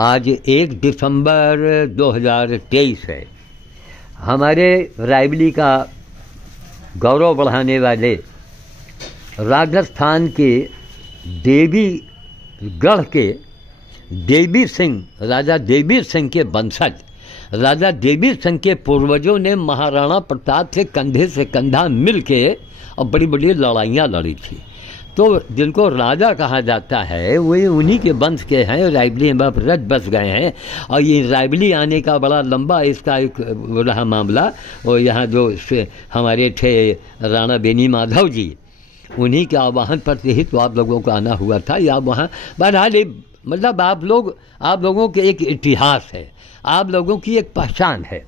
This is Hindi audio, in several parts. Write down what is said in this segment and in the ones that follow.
आज 1 दिसंबर 2023 है। हमारे रायबली का गौरव बढ़ाने वाले राजस्थान के देवीगढ़ के देवी सिंह, राजा देवी सिंह के वंशज, राजा देवी सिंह के पूर्वजों ने महाराणा प्रताप से कंधा मिल के और बड़ी बड़ी लड़ाइयाँ लड़ी थी। तो जिनको राजा कहा जाता है वे उन्हीं के वंश के हैं। रायबली में रज बस गए हैं और ये रायबली आने का बड़ा लंबा इसका एक रहा मामला। और यहाँ जो हमारे थे राणा बेनी माधव जी, उन्हीं के आवाहन पर ही तो आप लोगों को आना हुआ था। या वहाँ बहरहाल मतलब आप लोगों के एक इतिहास है, आप लोगों की एक पहचान है।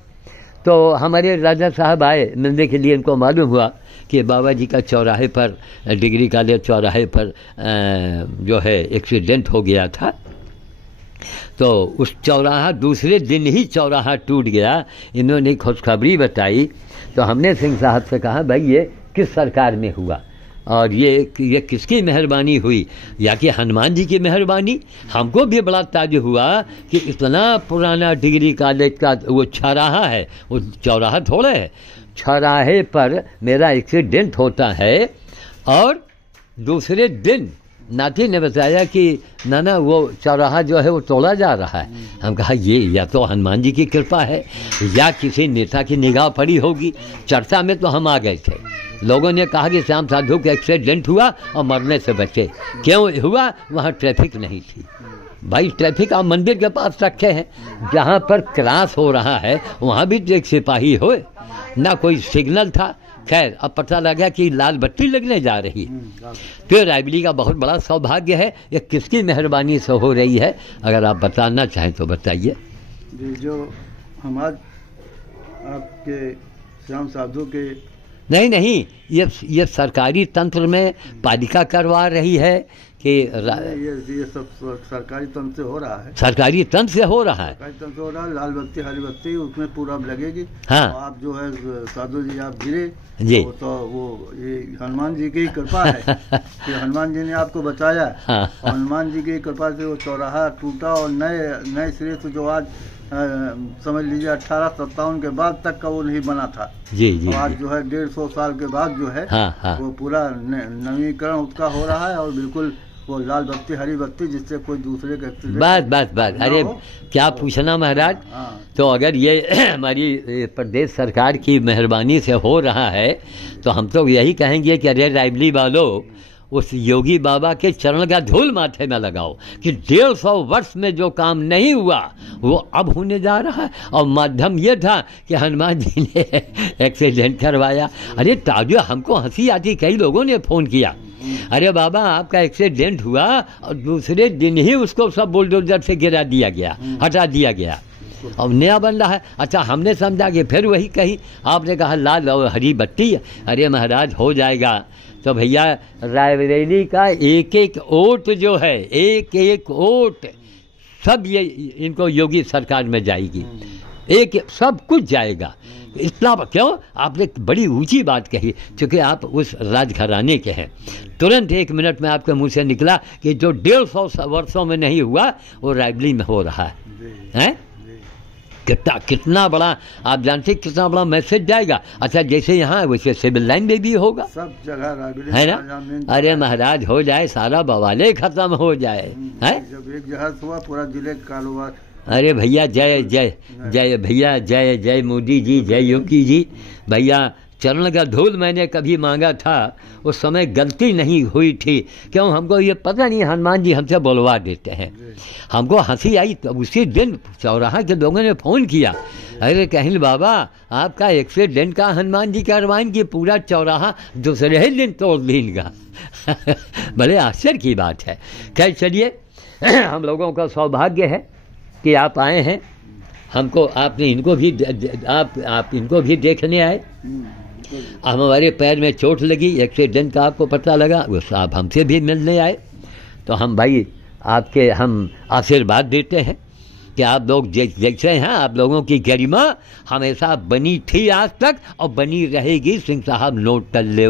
तो हमारे राजा साहब आए मिलने के लिए। इनको मालूम हुआ कि बाबा जी का चौराहे पर, डिग्री कॉलेज चौराहे पर जो है एक्सीडेंट हो गया था। तो उस चौराहा दूसरे दिन ही चौराहा टूट गया। इन्होंने खुशखबरी बताई तो हमने सिंह साहब से कहा भाई ये किस सरकार में हुआ और ये किसकी मेहरबानी हुई, या कि हनुमान जी की मेहरबानी। हमको भी बड़ा ताज्जुब हुआ कि इतना पुराना डिग्री कॉलेज का वो चौराहा है, वो चौराहा थोड़ा है, चौराहे पर मेरा एक्सीडेंट होता है। और दूसरे दिन नाती ने बताया कि नाना वो चौराहा जो है वो तोड़ा जा रहा है। हम कहा ये या तो हनुमान जी की कृपा है या किसी नेता की निगाह पड़ी होगी। चर्चा में तो हम आ गए थे। लोगों ने कहा कि श्याम साधु का एक्सीडेंट हुआ और मरने से बचे। क्यों हुआ? वहाँ ट्रैफिक नहीं थी। भाई ट्रैफिक आप मंदिर के पास रखे हैं, जहाँ पर क्रॉस हो रहा है वहाँ भी एक सिपाही हो, ना कोई सिग्नल था। खैर अब पता लगा कि लाल बत्ती लगने जा रही। तो रायबली का बहुत बड़ा सौभाग्य है। ये किसकी मेहरबानी से हो रही है? अगर आप बताना चाहें तो बताइए। जो हमारे आपके श्याम साधु के नहीं, ये सरकारी तंत्र में पालिका करवा रही है कि ये सब सरकारी तंत्र से हो रहा है। सरकारी तंत्र से हो रहा है। सरकारी तंत्र से हो रहा है। लाल बत्ती हरी बत्ती उसमें पूरा लगेगी। हाँ। तो आप जो है साधु जी आप गिरे जी, तो वो ये हनुमान जी की कृपा है कि हनुमान जी ने आपको बचाया। हाँ। हनुमान जी की कृपा से वो चौराहा टूटा और नए सिरे से जो आज समझ लीजिए 1857 के बाद तक का वो नहीं बना था। जी जी। तो आज जो है 150 साल के बाद जो है हाँ। वो पूरा नवीकरण उसका हो रहा है और बिल्कुल वो लाल बत्ती हरी बत्ती जिससे कोई दूसरे के बस अरे क्या पूछना महाराज। तो अगर ये हमारी प्रदेश सरकार की मेहरबानी से हो रहा है तो हम तो यही कहेंगे कि अरे रायबली वालों उस योगी बाबा के चरण का धूल माथे में लगाओ कि 150 वर्ष में जो काम नहीं हुआ वो अब होने जा रहा है। और माध्यम ये था कि हनुमान जी ने एक्सीडेंट करवाया। अरे ताजो हमको हंसी आती, कई लोगों ने फ़ोन किया अरे बाबा आपका एक्सीडेंट हुआ और दूसरे दिन ही उसको सब बुलडोजर से गिरा दिया गया, हटा दिया गया और नया बन रहा है। अच्छा हमने समझा कि फिर वही कही, आपने कहा लाल और हरी बत्ती। अरे महाराज हो जाएगा। तो भैया रायबरेली का एक एक वोट जो है, एक एक वोट सब ये इनको योगी सरकार में जाएगी। एक सब कुछ जाएगा। इतना क्यों? आपने बड़ी ऊंची बात कही क्योंकि आप उस राजघराने के हैं। तुरंत 1 मिनट में आपके मुंह से निकला कि जो 150 वर्षों में नहीं हुआ वो रायबली में हो रहा है। कितना बड़ा आप जानते कितना बड़ा मैसेज जाएगा। अच्छा जैसे यहाँ वैसे सिविल लाइन में भी होगा, सब जगह है ना। अरे महाराज हो जाए, सारा बवाले खत्म हो जाए है। जब एक जगह हुआ पूरा जिले का कारोबार। अरे भैया जय जय जय, भैया जय जय मोदी जी, जय योगी जी। भैया चरण का धूल मैंने कभी मांगा था, उस समय गलती नहीं हुई थी। क्यों? हमको ये पता नहीं, हनुमान जी हमसे बुलवा देते हैं। हमको हंसी आई तो उसी दिन चौराहा के लोगों ने फ़ोन किया, अरे कहिल बाबा आपका एक्सीडेंट का हनुमान जी करवाएंगे, पूरा चौराहा दूसरे ही दिन तोड़ देगा। बड़े आश्चर्य की बात है। खैर चलिए, हम लोगों का सौभाग्य है कि आप आए हैं। हमको आपने इनको भी आप इनको भी देखने आए। अब हमारे पैर में चोट लगी, एक्सीडेंट का आपको पता लगा, उस आप हमसे भी मिलने आए। तो हम भाई आपके हम आशीर्वाद देते हैं कि आप लोग जैसे हैं, आप लोगों की गरिमा हमेशा बनी थी आज तक और बनी रहेगी। सिंह साहब नोट टल ले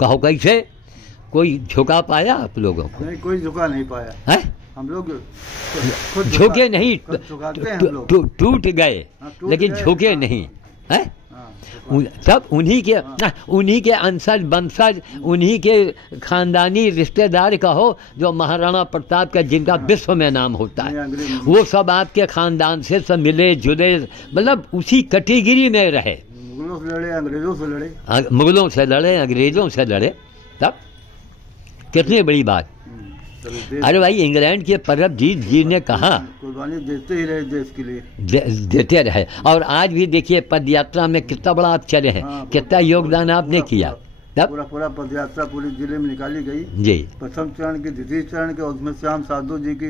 कहो कैसे? कोई झुका पाया आप लोगों को? नहीं, कोई झुका नहीं पाया है। हम लोग खुद झुके नहीं, झुकाते हैं हम लोग। टूट गए हाँ, टूट लेकिन गए, झुके हाँ। नहीं है। हाँ, सब उन्हीं के अंशज वंशज, उन्हीं के खानदानी रिश्तेदार कहो जो महाराणा प्रताप का जिनका विश्व में नाम होता है, वो सब आपके खानदान से सब मिले जुले, मतलब उसी कैटेगरी में रहे। मुगलों से लड़े, अंग्रेजों से लड़े। मुगलों से लड़े, अंग्रेजों से लड़े, तब कितनी बड़ी बात। अरे भाई, इंग्लैंड के परमजीत जी ने कहा कुर्बानी देते ही रहे देश के लिए, देते रहे। और आज भी देखिए पद यात्रा में कितना बड़ा आप चले हैं, हाँ, कितना योगदान आपने किया। तब पूरा पद यात्रा पूरे जिले में निकाली गई जी। प्रथम चरण की, द्वितीय चरण के, उसमें श्याम साधु जी की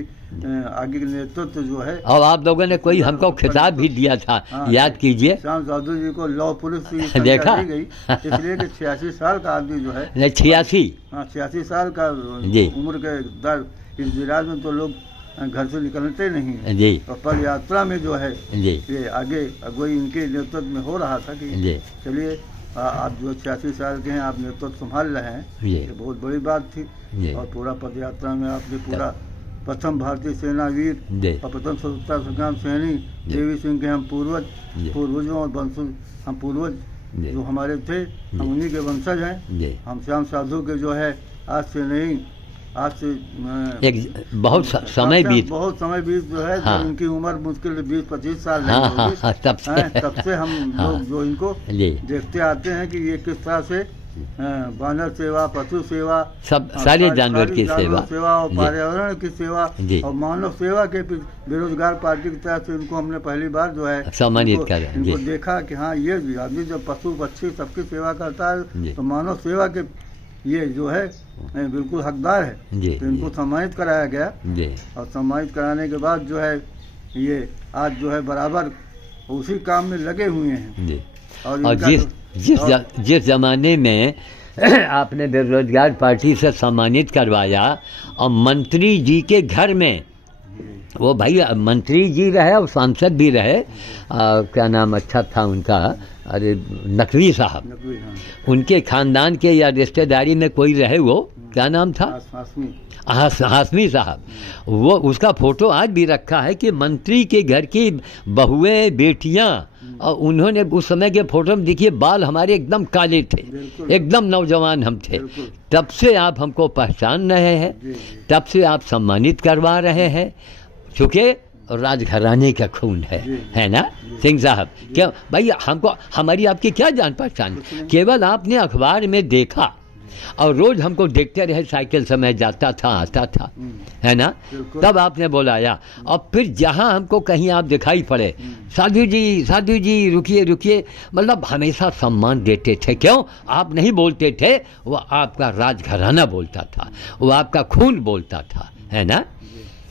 आगे के नेतृत्व जो है। और आप लोगों ने कोई हमको खिताब भी दिया था, हाँ, याद कीजिए। श्याम साधु जी को लौह पुरुष की देखा? दी गई, इसलिए कि 86 साल का आदमी जो है, 86 86 साल का जी। उम्र के दर इस विराज में तो लोग घर से निकलते नहीं हैं। जी और पद यात्रा में जो है जी ये आगे अगुवाई इनके नेतृत्व में हो रहा था कि जी चलिए आप जो 86 साल के हैं, आप नेतृत्व संभाल रहे हैं, जी। ये बहुत बड़ी बात थी। जी। और पूरा पद यात्रा में आपने पूरा प्रथम भारतीय सेना वीर जी। और प्रथम स्वतंत्रता संग्राम सेनानी जी। देवी सिंह के हम जी। पूर्वजों और वंशज, हम पूर्वज जी। जो हमारे थे, हम उन्हीं के वंशज हैं। जी। हम श्याम साधु के जो है आज से नहीं, आज से एक बहुत समय बीत, बहुत समय बीत जो है, हाँ। जो इनकी उम्र मुश्किल 20-25 साल हाँ, नहीं हाँ, होगी। हाँ, तब से हम हाँ। लोग जो इनको जी। देखते आते हैं कि ये किस तरह से वानर सेवा, पशु सेवा, सब सारे जानवर की सेवा और जी। पर्यावरण की सेवा जी। और मानव सेवा के बेरोजगार पार्टी की तरफ से इनको हमने पहली बार जो है सम्मानित इनको- करें। इनको जी। देखा कि हाँ, ये आदमी जब पशु पक्षी सबकी सेवा करता जी। है तो मानव सेवा के ये जो है बिल्कुल हकदार है। जी, तो इनको जी। सम्मानित कराया गया जी और सम्मानित कराने के बाद जो है ये आज जो है बराबर उसी काम में लगे हुए हैं। जी। और और इनका जिस जमाने में आपने बेरोजगार पार्टी से सम्मानित करवाया और मंत्री जी के घर में, वो भाई मंत्री जी रहे और सांसद भी रहे, क्या नाम अच्छा था उनका, अरे नकवी साहब, नकवी, हाँ। उनके खानदान के या रिश्तेदारी में कोई रहे, वो क्या नाम था, हाशमी। हाशमी साहब, वो उसका फोटो आज भी रखा है कि मंत्री के घर की बहुएं बेटियां, और उन्होंने उस समय के फोटो में देखिए बाल हमारे एकदम काले थे, बिल्कुल। एकदम नौजवान हम थे। बिल्कुल। तब से आप हमको पहचान रहे हैं, जी, जी। तब से आप सम्मानित करवा रहे हैं, चूँकि राजघराने का खून है ना सिंह साहब। क्या भाई, हमको हमारी आपकी क्या जान पहचान, केवल आपने अखबार में देखा और रोज हमको देखते रहे, साइकिल से मैं जाता था आता था, है ना, तब आपने बुलाया। और फिर जहां हमको कहीं आप दिखाई पड़े, साधु जी रुकिए रुकिए, मतलब हमेशा सम्मान देते थे। क्यों? आप नहीं बोलते थे, वो आपका राजघराना बोलता था, वो आपका खून बोलता था, है ना।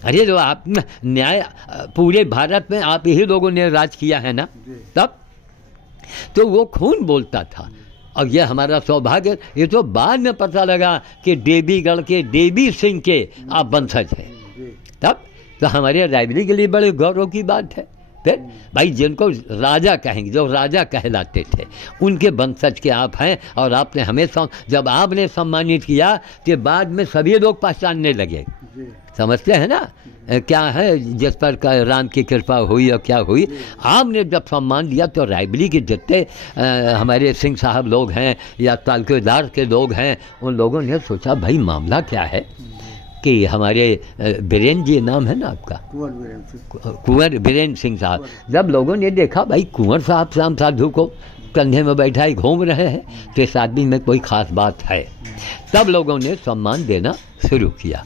अरे जो आप न्याय पूरे भारत में आप यही लोगों ने राज किया है ना, तब तो वो खून बोलता था। और ये हमारा सौभाग्य, ये तो बाद में पता लगा कि देवीगढ़ के देवी सिंह के आप वंशज हैं, तब तो हमारे रायबरेली के लिए बड़े गौरव की बात है। फिर भाई, जिनको राजा कहेंगे, जो राजा कहलाते थे, उनके वंशज के आप हैं। और आपने हमेशा, जब आपने सम्मानित किया तो बाद में सभी लोग पहचानने लगे, समझते हैं ना क्या है, जिस पर राम की कृपा हुई और क्या हुई। आपने जब सम्मान दिया तो रायबरेली के जितने हमारे सिंह साहब लोग हैं या तालुकेदार के लोग हैं, उन लोगों ने सोचा भाई मामला क्या है, कि हमारे बीरेन जी नाम है ना आपका, कुंवर बीरेन सिंह साहब। जब लोगों ने देखा भाई कुंवर साहब श्याम साधु को कंधे में बैठाए घूम रहे हैं, तो इस आदमी में कोई खास बात है, तब लोगों ने सम्मान देना शुरू किया।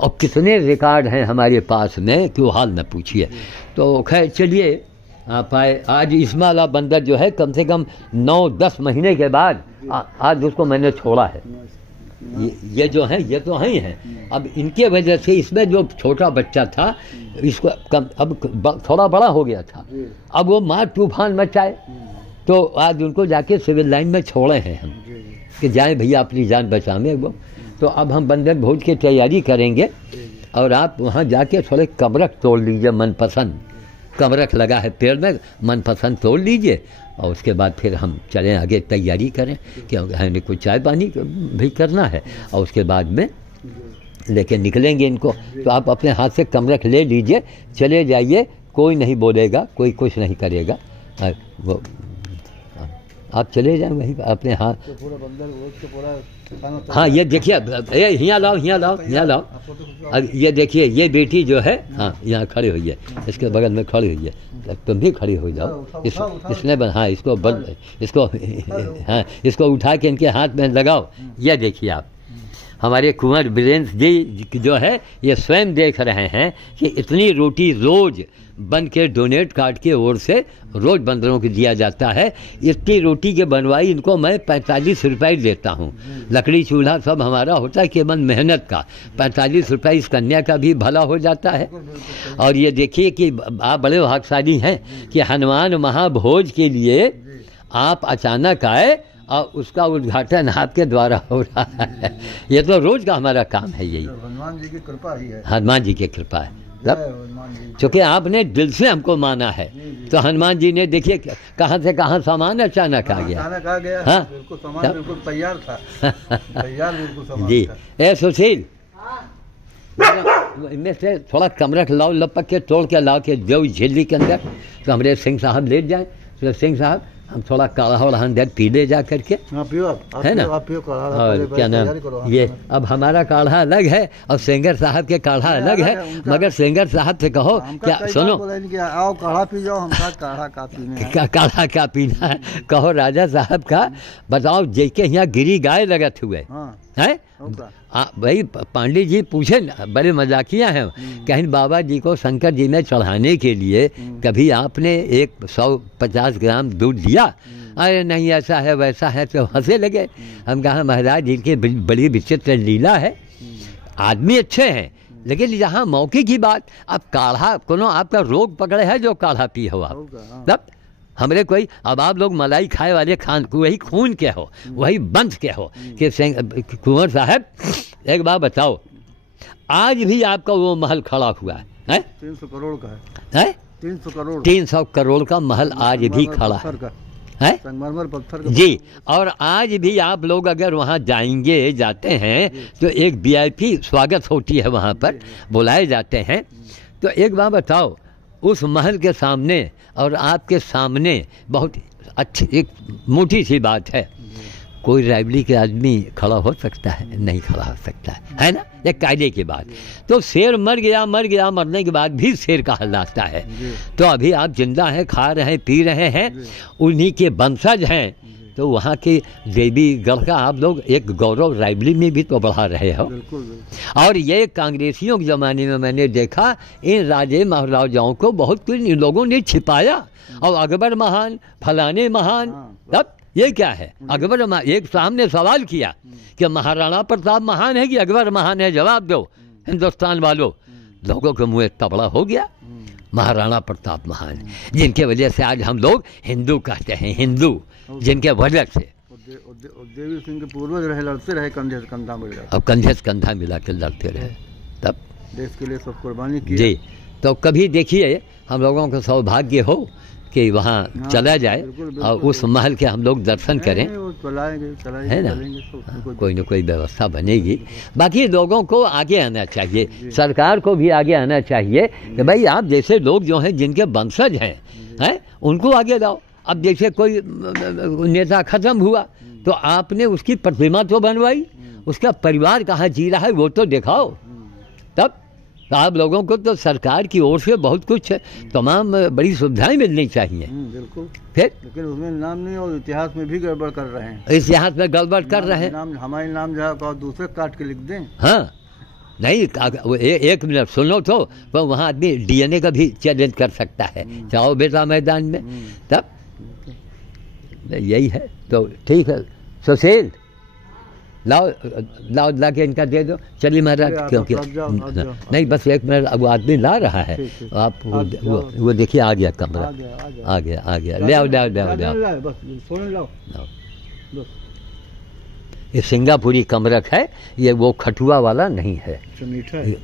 और कितने रिकॉर्ड हैं हमारे पास में, क्यों हाल न पूछिए। तो खैर चलिए आप आए। आज इस्माइला बंदर जो है कम से कम 9-10 महीने के बाद आज उसको मैंने छोड़ा है। ये जो है, ये तो ही हैं। अब इनके वजह से इसमें जो छोटा बच्चा था, इसको अब थोड़ा बड़ा हो गया था, अब वो मार तूफान मचाए, तो आज उनको जाके सिविल लाइन में छोड़े हैं हम कि जाएं भैया अपनी जान बचाने वो। तो अब हम बंदर भोज की तैयारी करेंगे और आप वहाँ जाके थोड़े कबरक तोड़ लीजिए, मनपसंद कबरक लगा है पेड़ में, मनपसंद तोड़ लीजिए और उसके बाद फिर हम चलें आगे तैयारी करें, क्योंकि हमें कुछ चाय पानी भी करना है। और उसके बाद में लेके निकलेंगे इनको। तो आप अपने हाथ से कमरख ले लीजिए, चले जाइए, कोई नहीं बोलेगा, कोई कुछ नहीं करेगा। वो आप चले जाएं वहीं अपने हाथ। तो पूरा बंदर रोज के पूरा खाना। हाँ ये देखिए, यहाँ लाओ, यहाँ लाओ, यहाँ लाओ। अब ये देखिए, ये बेटी जो है, हाँ यहाँ खड़ी हुई है, इसके बगल में खड़ी हुई है। तुम भी खड़ी हो जाओ। इसने हाँ इसको हाँ इसको उठा के इनके हाथ में लगाओ। ये देखिए आप, हमारे कुंवर वीरेंद्र जी जो है ये स्वयं देख रहे हैं कि इतनी रोटी रोज बन के डोनेट कार्ड की ओर से रोज बंदरों को दिया जाता है। इतनी रोटी के बनवाई इनको मैं 45 रुपये देता हूँ। लकड़ी चूल्हा सब हमारा होता है, केवल मेहनत का 45 रुपये इस कन्या का भी भला हो जाता है। और ये देखिए कि आप बड़े भाग्यशाली हैं कि हनुमान महाभोज के लिए आप अचानक आए और उसका उद्घाटन आपके द्वारा हो रहा है। ये तो रोज का हमारा काम है, यही हनुमान जी की कृपा ही है। हनुमान जी की कृपा है। चूँकि आपने दिल से हमको माना है, तो हनुमान जी ने देखिए कहाँ से कहाँ सामान अचानक आ गया। अचानक आ गया। हाँ बिल्कुल सामान बिल्कुल तैयार था। तैयार बिल्कुल सामान जी। था। ए सुशील, इनमें से थोड़ा कमरख लाओ, लपक के तोड़ के लाओ के दो झिल्ली के अंदर, तो हमारे सिंह साहब ले जाएं। तो सिंह साहब हम थोड़ा काढ़ा और अंदर पी ले जा करके, है ना। और क्या नाम ये, अब हमारा काढ़ा अलग है और सेंगर साहब के काढ़ा अलग है, मगर सेंगर साहब से कहो क्या, सुनो आओ काढ़ा पी जाओ, हम काढ़ा का पीना, काढ़ा का पीना है, कहो राजा साहब का बताओ। जैके यहाँ गिरी गाय लगत हुए है भाई, पांडे जी पूछे, बड़े मजाकिया हैं, कहीं बाबा जी को शंकर जी में चढ़ाने के लिए कभी आपने 150 ग्राम दूध दिया? अरे नहीं, ऐसा है वैसा है, तो हंसे लगे। हम कहा महाराज जी की बड़ी विचित्र लीला है, आदमी अच्छे हैं, लेकिन यहाँ मौके की बात, अब काढ़ा कोनो आपका रोग पकड़े है जो काढ़ा पी हो आप, तब हमरे कोई, अब आप लोग मलाई खाए वाले वही खून के हो, वही वंश के हो कि कुंवर साहब एक बात बताओ, आज भी आपका वो महल खड़ा हुआ है 300 करोड़ का है 300 करोड़ का महल आज भी खड़ा है संगमरमर पत्थर का जी। और आज भी आप लोग अगर वहाँ जाते हैं तो एक VIP स्वागत होती है, वहाँ पर बुलाए जाते हैं। तो एक बात बताओ, उस महल के सामने और आपके सामने बहुत अच्छी एक मोटी सी बात है, कोई रायबली के आदमी खड़ा हो सकता है? नहीं खड़ा हो सकता है ना, एक कायदे की बात। तो शेर मर गया, मरने के बाद भी शेर कहलाता है। तो अभी आप जिंदा हैं, खा रहे हैं, पी रहे हैं, उन्हीं के वंशज हैं, तो वहाँ के देवी गढ़ का आप लोग एक गौरव रायबली में भी तो बढ़ा रहे हो। और ये कांग्रेसियों के ज़माने में मैंने देखा, इन राजे महाराजाओं को बहुत कुछ इन लोगों ने छिपाया, और अकबर महान, फलाने महान, तब ये क्या है? अकबर एक सामने सवाल किया कि महाराणा प्रताप महान है कि अकबर महान है, जवाब दो हिंदुस्तान वालों। लोगों के मुँह तबड़ा हो गया, महाराणा प्रताप महान, जिनके वजह से आज हम लोग हिंदू कहते हैं, हिंदू जिनके वजह से। देवी सिंह के पूर्वज रहे, लड़ते रहे, कंधे से कंधा मिला, अब कंधे से कंधा मिला के लड़ते रहे, तब देश के लिए सब कुर्बानी की जी। तो कभी देखिए हम लोगों को सौभाग्य हो कि वहाँ चला जाए और उस महल के हम लोग दर्शन करें, है ना, कोई न कोई व्यवस्था बनेगी। बाकी लोगों को आगे आना चाहिए, सरकार को भी आगे आना चाहिए कि भाई आप जैसे लोग जो हैं जिनके वंशज हैं उनको आगे लाओ। अब जैसे कोई नेता खत्म हुआ तो आपने उसकी प्रतिमा तो बनवाई, उसका परिवार कहाँ जी रहा है वो तो दिखाओ। तब आप लोगों को तो सरकार की ओर से बहुत कुछ तमाम बड़ी सुविधाएं मिलनी चाहिए। बिल्कुल, फिर लेकिन उसमें नाम नहीं, और इतिहास में भी गड़बड़ कर रहे हैं। इतिहास में गड़बड़ कर रहे हैं, हमारे नाम जो है दूसरे काट के लिख दें। हाँ नहीं, एक मिनट सुनो तो, वहाँ आदमी DNA का भी चैलेंज कर सकता है, चाहो बेटा मैदान में। तब यही है, तो ठीक है सुशील, लाओ ला के इनका दे दो। चलिए महाराज, क्योंकि नहीं बस एक मिनट, अब आदमी ला रहा है, आप वो देखिए आ गया कमरा, आ गया, ले आओ। ये सिंगापुरी कमरख है, ये वो खटुआ वाला नहीं है।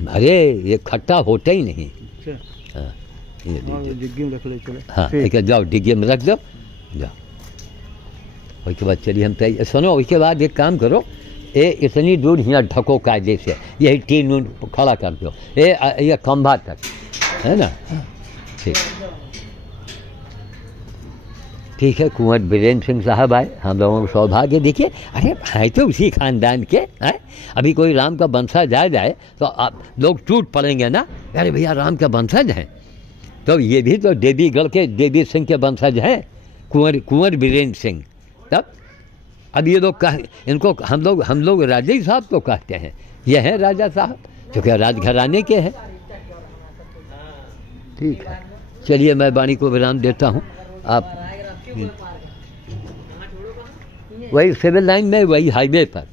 अरे ये खट्टा होता ही नहीं। हाँ जाओ डिग्गी में रख दो, जाओ। उसके बाद चलिए हम सुनो, उसके बाद एक काम करो, ये इतनी दूर यहाँ ढको कायदे से, यही टीन ऊन खड़ा कर दो, ये खंभा तक, है ना। ठीक है। कुंवर बीरेंद्र सिंह साहब आए, हम लोगों को सौभाग्य, देखिए अरे हैं तो उसी खानदान के हैं। अभी कोई राम का वंशज आ जाए तो आप लोग टूट पड़ेंगे ना, अरे भैया राम का वंशज हैं, तो ये भी तो देवीगढ़ के देवी सिंह के वंशज हैं, कुंवर बीरेंद्र सिंह। तब अब ये लोग इनको हम लोग राजा ही साहब तो कहते हैं, ये हैं राजा साहब, क्योंकि राजघराने के हैं। ठीक है, चलिए मैं वाणी को विराम देता हूँ। आप वही सिविल लाइन में, वही हाईवे पर,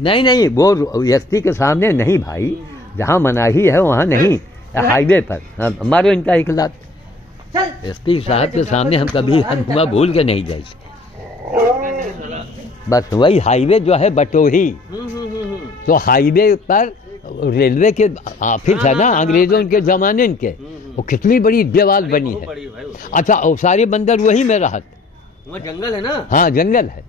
नहीं वो एसटी के सामने नहीं भाई, जहाँ मनाही है वहाँ नहीं, हाईवे पर। हमारे इनका इखलात एसपी साहब के सामने हम कभी हुआ भूल के नहीं जाए। बस वही हाईवे जो है बटोही, तो हाईवे पर रेलवे के ऑफिस है ना, अंग्रेजों के जमाने के, वो कितनी बड़ी दीवार बनी है। अच्छा, और सारे बंदर वही में रहत, वहाँ जंगल है ना। हाँ जंगल है,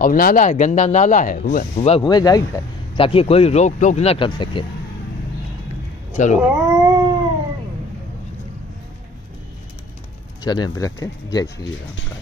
और नाला है, गंदा नाला है, हुए जाहिर है, ताकि कोई रोक टोक ना कर सके। चलो चलें, रखें। जय श्री राम का।